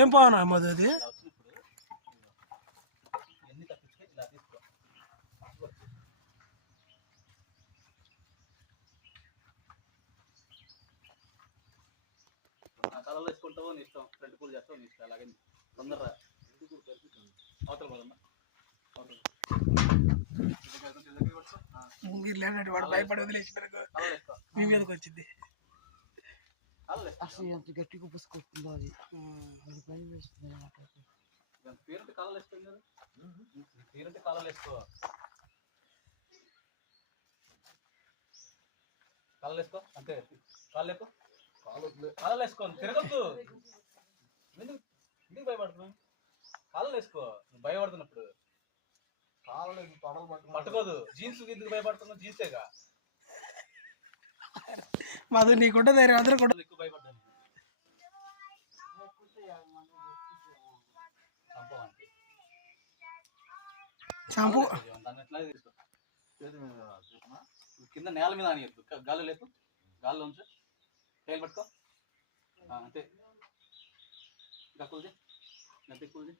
ఏం పావనా మధు అది? కలర్లు వేసుకుంటావు నీ ఇష్టం, ఫ్రంట్ పూలు చేస్తావు నీ ఇష్టం. అలాగే తొందరగా అవతల పోదమ్మా. మీరు లేనట్టు వాడు భయపడి వదిలేసి మీ మీదకి వచ్చింది. అసలు ఎంత గట్టిగా పుసుకొస్తుందో అది భయం వేస్తుంది. పేరుంటే కాలాలు వేసుకోండి కదా, పేరుంటే కాలాలు వేసుకో. కాళ్ళు వేసుకో అంతే. కాళ్ళు వేసుకో, కాళ్ళు వేసుకో, తిరగద్దు. ఎందుకు భయపడుతున్నావు? కాళ్ళు వేసుకో. నువ్వు భయపడుతున్నప్పుడు పట్టుకోదు. జీన్స్ ఎందుకు భయపడుతున్నావు? జీన్సేగా. మధు నీకుంటే ధైర్యం అందరూ కూడా ఎక్కువ భయపడ్డాను. చంపు దాన్ని ఎట్లా తీసుకో. కింద నేల మీద అనియద్దు, గాల్లో లేపు, గాల్లో ఉంచు, టైల్ పట్టుకో అంతే. గక్కులది గద్దెక్కులది.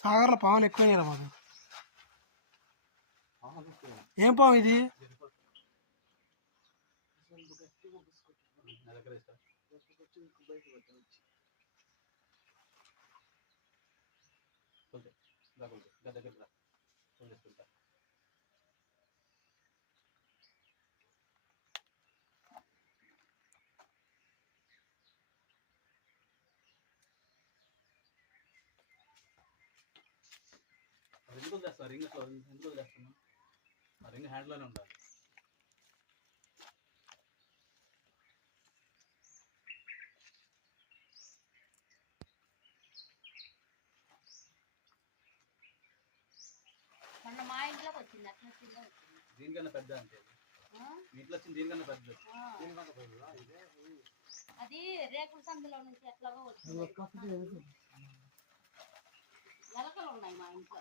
సాగర్లో పాములు ఎక్కువ మాకు. ఏం పాము ఇది? ఎందుకు చేస్తా రింగ్ ఎందుకు చేస్తున్నా? ఆ రింగ్ హ్యాండ్లోనే ఉండాలి. దీనికన్నా పెద్ద అంటే ఇంట్లో వచ్చింది, దీనికన్నా పెద్ద. అది రేకుల సందులో నుంచి ఎట్లాగో వచ్చింది. ఎలకలు ఉన్నాయి మా ఇంట్లో.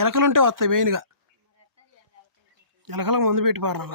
ఎలకలుంటే వస్తాయి మెయిన్గా. ఎలకలకు మందు పెట్టి పారు.